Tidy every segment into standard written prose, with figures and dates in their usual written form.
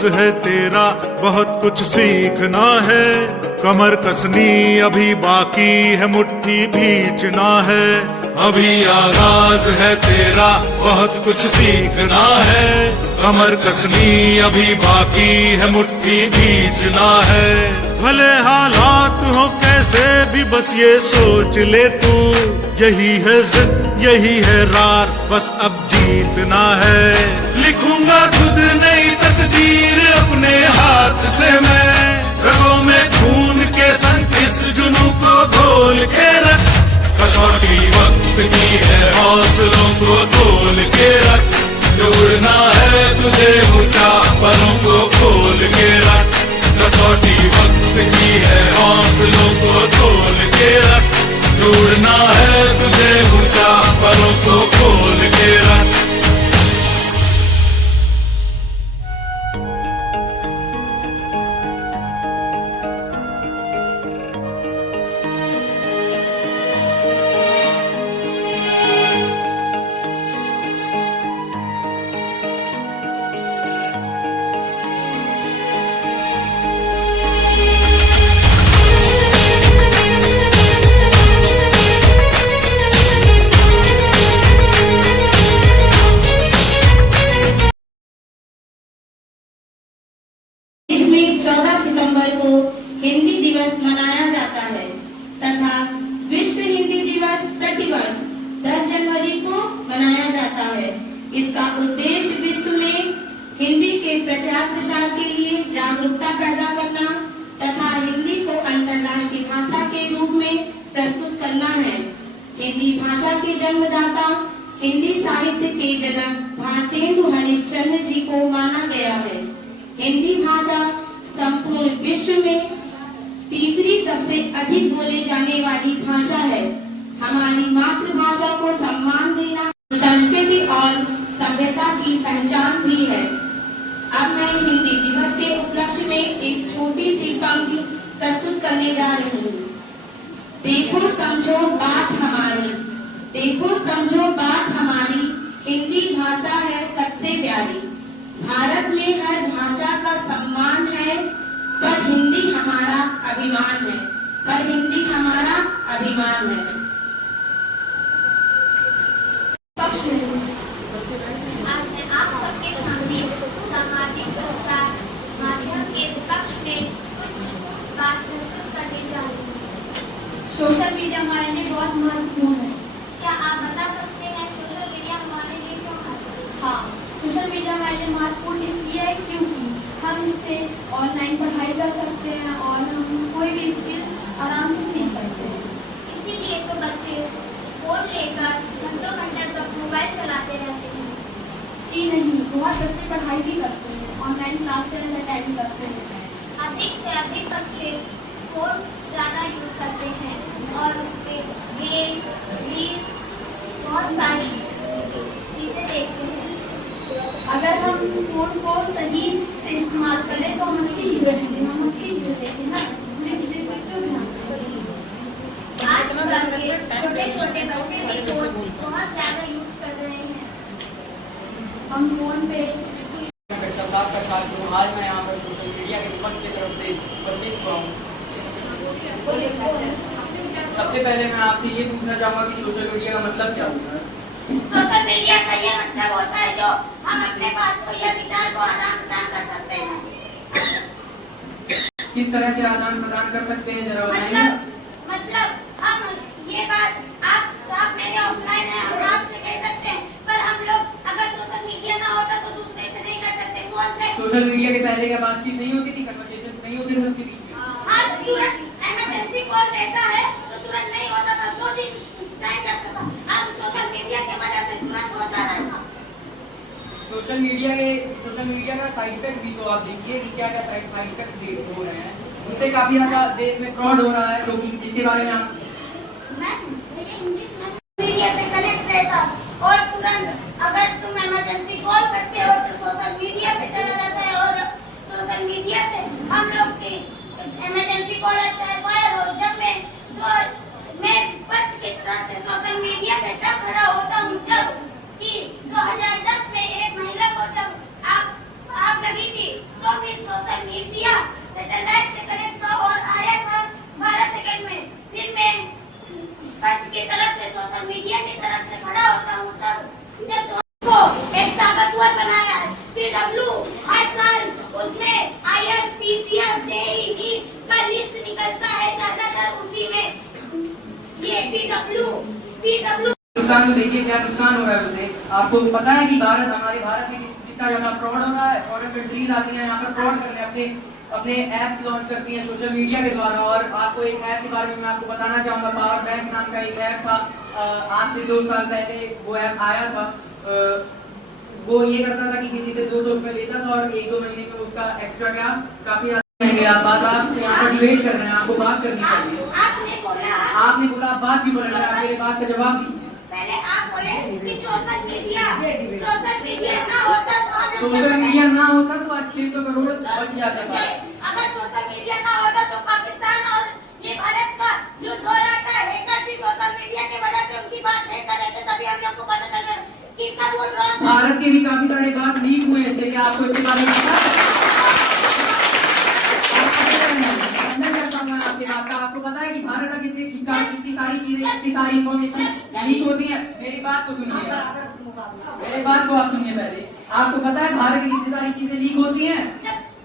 आगाज है तेरा, बहुत कुछ सीखना है। कमर कसनी अभी बाकी है, मुट्ठी भींचना है। अभी आगाज है तेरा, बहुत कुछ सीखना है। कमर कसनी अभी बाकी है, मुट्ठी भींचना है। भले हालात हो कैसे भी बस ये सोच ले तू, यही है जिद यही है रार, बस अब जीतना है। लिखूंगा खुद नई तकदीर अपने हाथ से मैं, रगों में खून के संग इस जुनून को घोल के रख। कसौटी वक्त की है, हौसलों को तोल के रख। जो उड़ना है तुझे ऊंचा, परों को खोल के रख। कसौटी वक्त की है, हौसलों को तोल के रख। जो उड़ना है तुझे ऊंचा, परों को खोल के रख। हिंदी दिवस मनाया जाता है तथा विश्व हिंदी दिवस प्रतिवर्ष 10 जनवरी को मनाया जाता है। इसका उद्देश्य विश्व में हिंदी के प्रचार प्रसार के लिए जागरूकता पैदा करना तथा हिंदी को अंतर्राष्ट्रीय भाषा के रूप में प्रस्तुत करना है। हिंदी भाषा के जन्मदाता, हिंदी साहित्य के जनक भारतेंदु हरिश्चंद्र जी को माना गया है। हिंदी भाषा संपूर्ण विश्व में तीसरी सबसे अधिक बोले जाने वाली भाषा है। हमारी मातृभाषा को सम्मान देना संस्कृति और सभ्यता की पहचान भी है। अब मैं हिंदी दिवस के उपलक्ष्य में एक छोटी सी पंक्ति प्रस्तुत करने जा रही हूँ। देखो समझो बात हमारी, देखो समझो बात हमारी, हिंदी भाषा है सबसे प्यारी। भारत में हर भाषा का सम्मान है, पर हिंदी हमारा अभिमान है, पर हिंदी हमारा अभिमान है। आज मैं आप सबके सामने सामाजिक संचार माध्यम के पक्ष में कुछ बात प्रस्तुत करने जा रही हूँ। सोशल मीडिया हमारे लिए बहुत महत्वपूर्ण है। क्या आप बता सकते हैं सोशल मीडिया हमारे लिए क्यों महत्वपूर्ण है? हाँ, सोशल मीडिया हमारे लिए महत्वपूर्ण इसलिए है क्योंकि हम इससे ऑनलाइन पढ़ाई कर सकते हैं और हम कोई भी स्किल आराम से सीख सकते हैं। इसीलिए तो बच्चे फोन लेकर घंटों घंटे तक मोबाइल चलाते रहते हैं। जी नहीं, बहुत बच्चे पढ़ाई भी करते हैं, ऑनलाइन क्लासेस अटेंड करते हैं। अधिक से अधिक बच्चे फोन ज़्यादा यूज करते हैं और उसके गेम, रील्स, बहुत सारी चीज़ें देखते हैं। अगर हम फोन को सही से इस्तेमाल करें तो हम अच्छी चीज़ें देखें, हम अच्छी चीज़ें देखें ना, बुरी चीज़ें को क्यों ध्यान दें। आजकल के छोटे छोटे बच्चे भी फोन बहुत ज़्यादा यूज कर रहे हैं। हम फोन पे आज मैं यहाँ पर सोशल मीडिया के विपक्ष की तरफ से उपस्थित हुआ हूँ। सबसे पहले मैं आपसे ये पूछना चाहूँगा कि सोशल मीडिया का मतलब क्या होता है? सोशल मीडिया का ये मतलब होता है जो हम अपने बात को या विचार को आदान प्रदान कर सकते हैं। किस तरह से आदान प्रदान कर सकते हैं, जरा बताएंगे? मतलब हम ये बात आप मेरे ऑफलाइन है, हम आपसे कह सकते हैं, पर हम लोग अगर सोशल मीडिया ना होता तो दूसरे से नहीं कर सकते। फोन से सोशल मीडिया के पहले क्या बातचीत नहीं होती थी, कन्वर्सेशन नहीं होते थे सबके बीच में? हाँ, तुरंत इमरजेंसी कॉल रहता है तो तुरंत नहीं होता था, 2 दिन टाइम लगता था। अब सोशल मीडिया की वजह से तुरंत हो जा रहा है। सोशल मीडिया का साइड इफेक्ट भी तो आप देखिए कि क्या क्या साइड इफेक्ट्स हो रहे हैं। उससे काफी ज्यादा देश में फ्रॉड हो रहा है, जो कि जिसके बारे में आप मीडिया से कनेक्ट रहता और तुरंत अगर तुम इमरजेंसी कॉल करते हो तो सोशल मीडिया पे चला जाता है और सोशल मीडिया से हम लोग की इमरजेंसी कॉल आता है फायर हो। जब मैं बच की तरह से सोशल मीडिया पे तब खड़ा होता हूँ जब कि 2010 में एक महिला को जब आग लगी थी तो PW नुकसान तो देखिए क्या नुकसान हो रहा है उससे। आपको पता है कि हमारे भारत में कितना ज्यादा फ्रॉड हो रहा है। फॉरेन कंट्रीज आती हैं यहाँ पर फ्रॉड करने, अपने ऐप लॉन्च करती हैं सोशल मीडिया के द्वारा। और आपको एक ऐप के बारे में मैं आपको बताना चाहूँगा। पावर बैंक नाम का एक ऐप था, आज से 2 साल पहले वो ऐप आया था। वो ये करता था कि किसी से 200 रुपये लेता था और 1-2 महीने में उसका एक्स्ट्रा क्या काफी आप बात आप यहाँ पर डिबेट कर रहे हैं, आपको बात करनी चाहिए। आपने बोला आप बात भी बोल रहे हैं, मेरे बात का जवाब भी। पहले आप बोले कि सोशल मीडिया ना होता तो सोशल मीडिया ना होता तो आज 600 करोड़ बच जाते हैं। अगर सोशल मीडिया ना होता तो पाकिस्तान और ये भारत का युद्ध हो रहा था। हैकर भी सोशल मीडिया की वजह से उनकी बात हैक कर रहे थे, तभी हम लोग को पता चल रहा कि क्या बोल रहा है। भारत के भी काफी सारे बात लीक हुए हैं, इससे क्या आपको इसके बारे में पता है? आपको पता है कि भारत में कितनी सारी चीजें, कितनी सारी इंफॉर्मेशन लीक होती है। मेरी बात को सुनिए, मेरी बात को आप सुनिए पहले। आपको पता है भारत की कितनी सारी चीजें लीक होती हैं,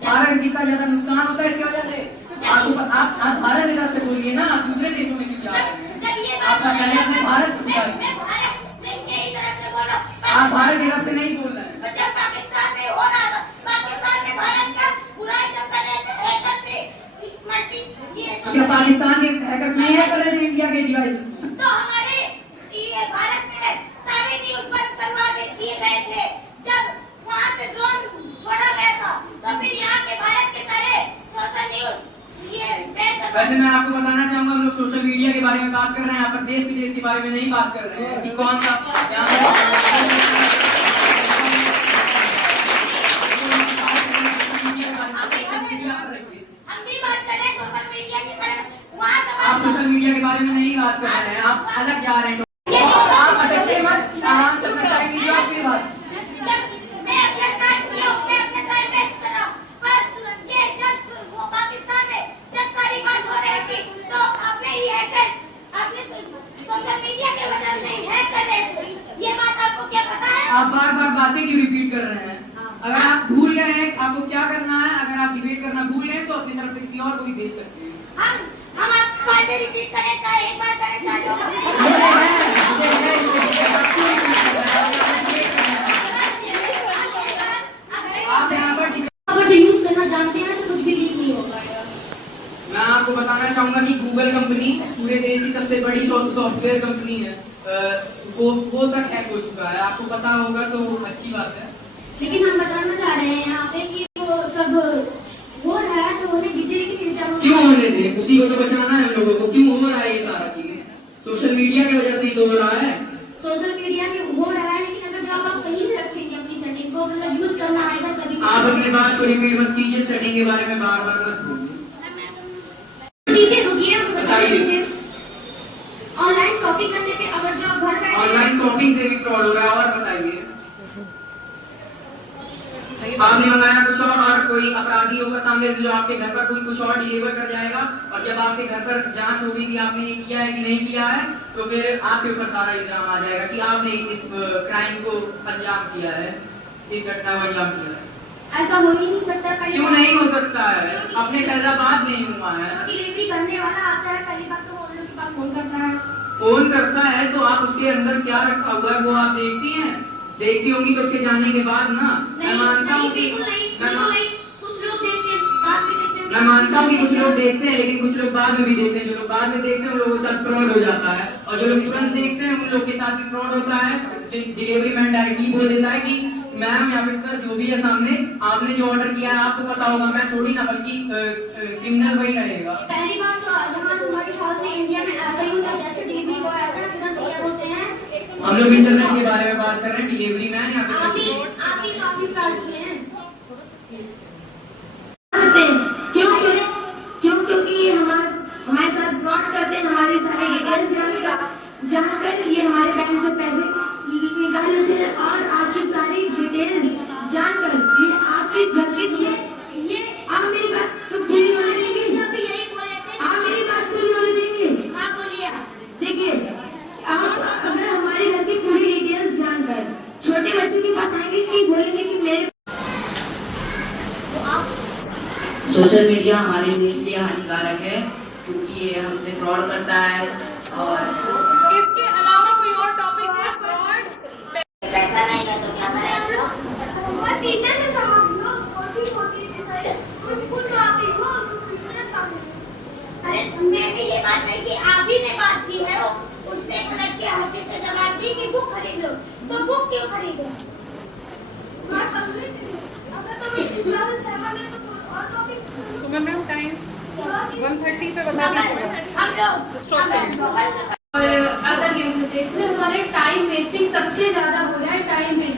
भारत में कितना ज्यादा नुकसान होता है इसकी वजह से। आप भारत की तरफ से बोलिए ना, आप दूसरे देशों में क्यों जा रहे हैं? आप पहले अपने भारत की तरफ आप भारत की तरफ से नहीं बोल रहे हैं। जब पाकिस्तान में हो रहा था, पाकिस्तान में भारत का बुराई जब कर रहे थे हैकर से क्या पाकिस्तान के हैकर्स नहीं है कर रहे थे इंडिया के डिवाइस? तो हमारे ये भारत में सारे न्यूज़ बंद करवा दिए गए थे। जब वहाँ से ड्रोन छोड़ा गया था तो फिर यहाँ के भारत के सारे सोशल न्यूज़ ये बैन कर। वैसे मैं आपको बताना चाहूंगा, हम लोग सोशल मीडिया के बारे में बात कर रहे हैं, यहाँ पर देश विदेश के बारे में नहीं बात कर रहे हैं कि कौन सा आप सोशल मीडिया के बारे में नहीं बात कर रहे हैं, आप अलग जा रहे हैं। आप अटकते मत, आराम से अपना टाइम दीजिए आपकी बात। मैं अपना टाइम किया, मैं अपना टाइम वेस्ट कर रहा हूँ। पर ये जब वो पाकिस्तान में जब सारी बात हो रही थी तो आपने ही हैकर आपने सोशल मीडिया की वजह से हैक कर रहे थे। ये बात आपको क्या पता है? आप बार-बार बातें क्यों रिपीट कर रहे हैं? अगर आप भूल गए हैं आपको क्या करना है, अगर आप डिबेट करना भूल गए तो अपनी तरफ से किसी और को भी भेज सकते हैं। हम आपकी बातें रिपीट करें, चाहे एक बार करें, चाहे दो बार। आप यहाँ पर अगर जो यूज करना जानते हैं तो कुछ भी लीक नहीं हो पाएगा। मैं आपको बताना चाहूंगा कि गूगल कंपनी पूरे देश की सबसे बड़ी सॉफ्टवेयर कंपनी है, वो तक हैक हो चुका है। आपको पता होगा तो अच्छी बात है। लेकिन हम बताना चाह रहे हैं यहाँ पे कि वो सब हो रहा है तो होने दीजिए, लेकिन क्यों होने दें? उसी को तो बचाना है हम लोगों को। क्यों हो रहा है ये सारा चीजें? सोशल मीडिया की वजह से ही तो हो रहा है। सोशल मीडिया के हो रहा है, लेकिन अगर जब आप सही से रखेंगे अपनी सेटिंग को, मतलब यूज करना आएगा तभी। आप अपनी बात को रिपीट मत कीजिए, सेटिंग के बारे में बार-बार मत बोलिए। नीचे रुकिए, बताइए। ऑनलाइन शॉपिंग करने पे अगर जो आप घर बैठे ऑनलाइन शॉपिंग से भी फ्रॉड हो रहा है। और बताइए, आपने मंगाया कुछ और कोई अपराधी होगा सामने से जो आपके घर पर कोई कुछ और डिलीवर कर जाएगा, और जब आपके घर पर जांच होगी कि आपने ये किया है कि नहीं किया है तो फिर आपके ऊपर सारा इल्जाम आ जाएगा कि आपने इस क्राइम को अंजाम किया है, इस घटना को अंजाम किया है। ऐसा हो ही नहीं सकता। क्यों नहीं हो सकता है? अपने फैजाबाद नहीं हुआ है। डिलीवरी करने वाला आता है, पहली बात तो वो उन लोग के पास फोन करता है। फोन करता है तो आप उसके अंदर क्या रखा हुआ है वो आप देखती हैं? देखती होंगी तो उसके जाने के बाद ना। मैं मानता हूँ कि कुछ लोग देखते हैं, बाद में देखते हैं। मैं मानता हूँ कि कुछ लोग देखते हैं, लेकिन कुछ लोग बाद में भी देखते हैं। जो लोग बाद में देखते हैं उन लोगों के साथ फ्रॉड हो जाता है, और जो लोग तुरंत देखते हैं उन लोग के साथ भी फ्रॉड होता है। डिलीवरी मैन डायरेक्टली बोल देता है कि मैम या फिर सर जो भी है सामने, आपने जो ऑर्डर किया है आपको पता होगा, मैं थोड़ी ना, बल्कि क्रिमिनल वही रहेगा। पहली बात तो यहाँ हमारे ख्याल से इंडिया में ऐसा ही होता है, जैसे डिलीवरी बॉय आता है तुरंत तैयार होते हैं। हम लोग इंटरनेट के बारे में बात कर रहे हैं, डिलीवरी मैन या फिर आप ही काफी स्टार्ट किए हैं। क्योंकि हमारे साथ फ्रॉड करते हैं, हमारे सारे डिटेल्स जानकर ये हमारे बैंक से पैसे निकाल लेते हैं, और आपकी सारी डिटेल जानकर ये आपके घर के ये आप मेरी बात पूरी होने देंगे? आप मेरी बात पूरी होने देंगे? हाँ बोलिए। देखिए, आप अगर हमारे घर की पूरी डिटेल्स जानकर छोटे बच्चों के पास आएंगे कि बोलेंगे कि मेरे सोशल मीडिया हमारे लिए इसलिए हानिकारक है क्योंकि ये हमसे फ्रॉड करता है। और इसके अलावा कोई और टॉपिक है फ्रॉड? पैसा नहीं है तो क्या करें हम लोग? वो टीचर से समझ लो, कोचिंग होती है स्कूल तो आती हो, अरे मैंने ये बात नहीं की, आप ही ने बात की है। उससे कलेक्ट के हाथ से जवाब दी कि बुक खरीदो, तो बुक क्यों खरीदो? सुबह मैम टाइम 1:30 पे बता दीजिएगा। हम लोग स्टॉप करें। और अदर गेम होते हैं, इसमें हमारे टाइम वेस्टिंग सबसे ज़्यादा हो रहा है, टाइम वेस्टिंग।